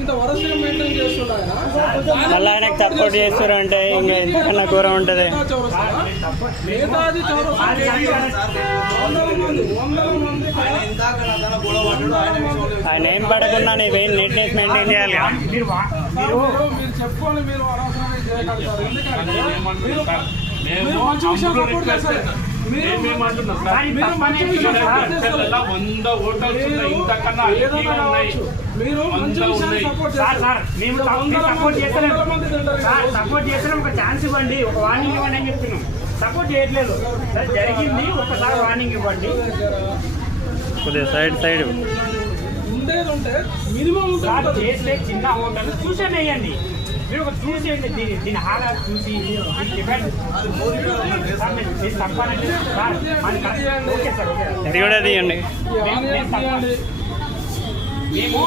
ఇంత వరసగా మెయింటైన్ చేస్తున్నాయన మళ్ళీ ఆయనకు సపోర్ట్ చేస్తారు అంటే ఇంకా ఎంతకన్నా ఘోరం ఉంటుంది. నేతాజీ చౌరస్తా ఆయన ఏం పడకుండా నీ వెయిన్ నీట్నెస్ మెయింటైన్ చేయాలి. మీరు చెప్పుకోండి, మీరు అనవసరంగా చేయగలుగుతారు. ఎందుకంటే మీరు మంచి విషయం సపోర్ట్ చేస్తారు. మీరు మంచి విషయాన్ని సపోర్ట్ చేస్తున్నాం. ఒక ఛాన్స్ ఇవ్వండి, ఒక వార్నింగ్ ఇవ్వండి అని చెప్తున్నాం. సపోర్ట్ చేయట్లేదు సార్, జరిగింది ఒకసారి వార్నింగ్ ఇవ్వండి. కొద్దిగా సైడ్ ఉండేది ఉంటే మినిమం చేస్తే చిన్న హోటల్ చూసే వేయండి. మీరు ఒక చూసేయండి, దీని హాలాలు చూసి తప్పనండి సార్. ఓకే సార్, ఇది కూడా తీయండి. మేము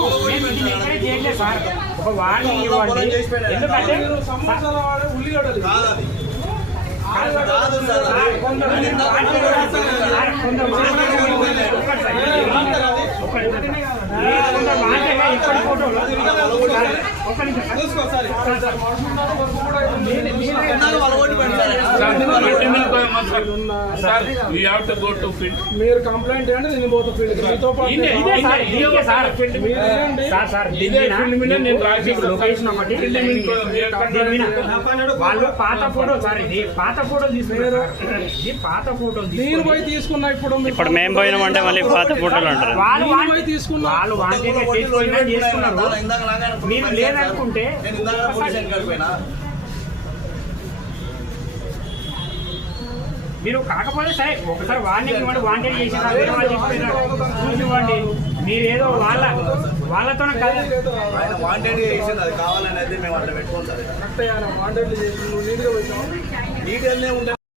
దీన్ని ఎంకరేజ్ చేయట్లేదు సార్, ఒక వార్నింగ్ ఇవ్వండి. ఎందుకంటే ఉల్లిగడ్డలు మీరు కంప్లైంట్ చేయండి, నేను పోతా ఫీల్డ్. మీతో పాటు లొకేషన్ ఒకటి వాళ్ళు పాత ఫోటో సార్, ఇది పాత ఫోటో తీసుకున్నారు. ఇది పాత ఫోటో నేను పోయి తీసుకున్నా. ఇప్పుడు మేము పోయినామంటే మళ్ళీ పాత ఫోటోలు అంటారు. వాళ్ళు వాంటెడ్ చేసుకున్నారు. మీరు లేదనుకుంటే మీరు కాకపోతే సరే ఒకసారి వార్నింగ్ ఇవ్వండి. వాంటెడ్ చేసిన వేరే వాళ్ళు చూసి ఇవ్వండి. మీరేదో వాళ్ళతోనే కదా వాంటెడ్ చేసింది, అది కావాలని అయితే మేము అట్లా పెట్టుకోం సార్. వాంటెడ్ చేసి నీట్గా నీట్గానే ఉంటాం.